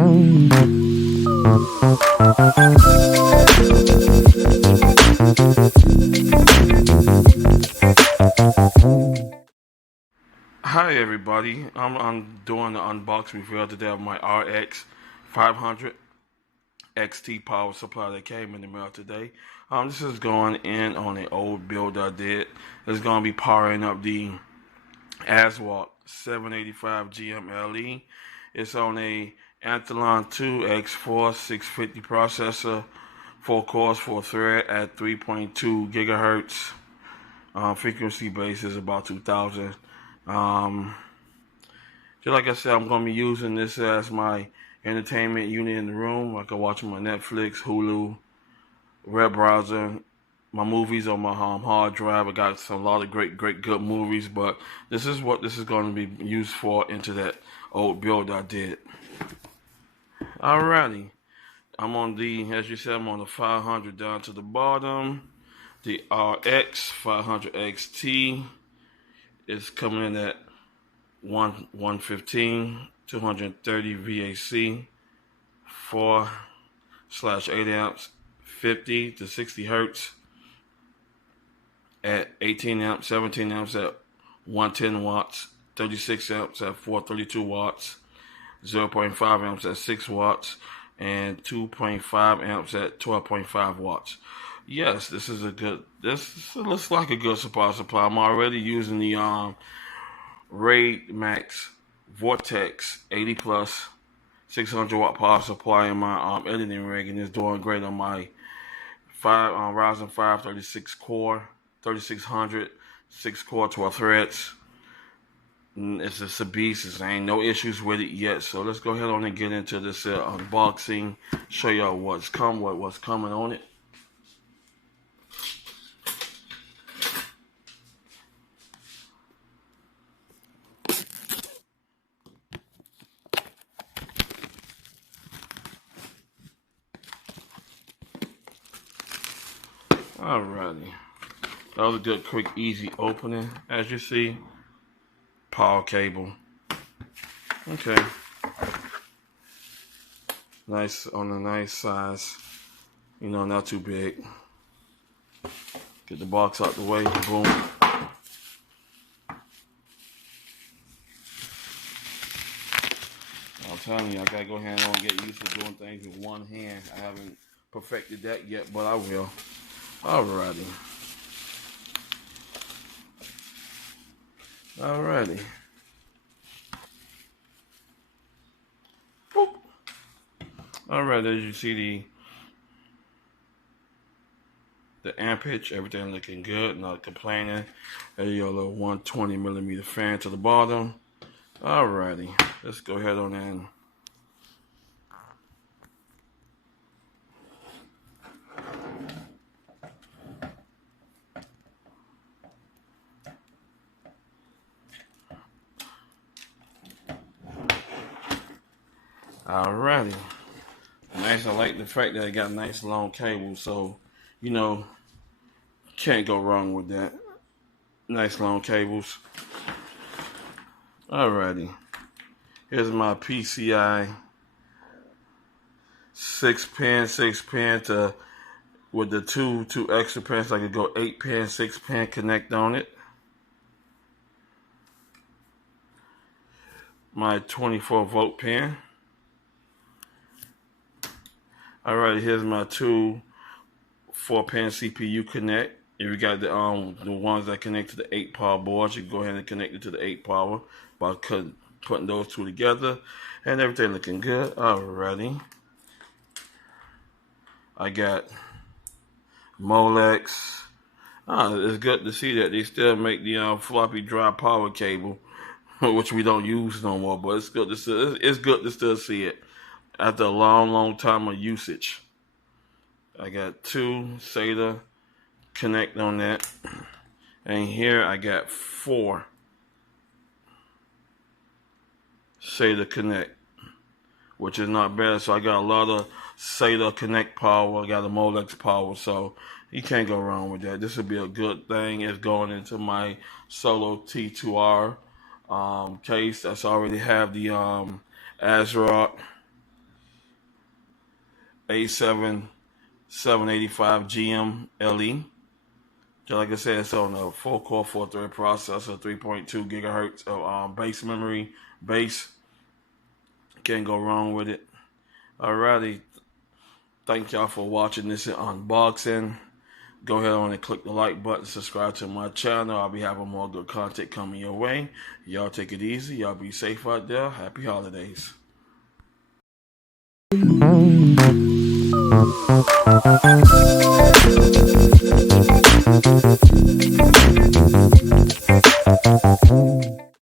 Hi everybody, I'm doing the unboxing review today of my RX 500 XT power supply that came in the mail today. This is going in on an old build I did. It's going to be powering up the Aswalk 785 GMLE. It's on a Anthlon 2X4 650 processor, 4 cores, 4 thread at 3.2 gigahertz. Frequency base is about 2000. Just like I said, I'm going to be using this as my entertainment unit in the room. I can watch my Netflix, Hulu, web browser, my movies on my hard drive. I got a lot of great, good movies, but this is what this is going to be used for into that old build I did. Alrighty. I'm on as you said, I'm on the 500 down to the bottom. The RX 500 XT is coming in at 115, 230 VAC, 4/8 amps, 50 to 60 hertz at 18 amps, 17 amps at 110 watts, 36 amps at 432 watts, 0.5 amps at 6 watts, and 2.5 amps at 12.5 watts. Yes, this looks like a good supply. I'm already using the Raidmax Vortex 80 plus 600 watt power supply in my editing rig, and it's doing great on my Ryzen 5 36 core 3600 6 core 12 threads. It's a beast. There ain't no issues with it yet. So let's go ahead on and get into this unboxing. Show y'all what's coming on it. Alrighty. That was a good, quick, easy opening. As you see, power cable. Okay. Nice, on a nice size. You know, not too big. Get the box out the way. Boom. I'm telling you, I gotta go ahead and get used to doing things with one hand. I haven't perfected that yet, but I will. Alrighty. Alrighty. Boop. Alright, as you see the ampage, everything looking good, not complaining. There's your little 120 millimeter fan to the bottom. Alrighty, let's go ahead on in. Alrighty. Nice, I like the fact that it got nice long cable, so you know, can't go wrong with that. Nice long cables. Alrighty. Here's my PCI 6-pin to with the two extra pins. I could go 8-pin, 6-pin connect on it. My 24-volt pin. Alright, here's my two 4-pin CPU connect. If you got the ones that connect to the 8 power boards, you can go ahead and connect it to the 8 power by putting those two together, and everything looking good. Alrighty, I got Molex. It's good to see that they still make the floppy drive power cable, which we don't use no more. But it's good to still see it after a long time of usage. I got two SATA connect on that, and here I got 4 SATA connect, which is not bad. So I got a lot of SATA connect power. I got a Molex power, so you can't go wrong with that. This would be a good thing. It's going into my Solo T2R case that's already have the ASRock A7 785 GM LE. Just like I said, it's on a 4-core, 4-thread processor, 3.2 gigahertz of base memory. Base, can't go wrong with it. Alrighty, thank y'all for watching this unboxing. Go ahead on and click the like button, subscribe to my channel. I'll be having more good content coming your way. Y'all take it easy. Y'all be safe out there. Happy holidays.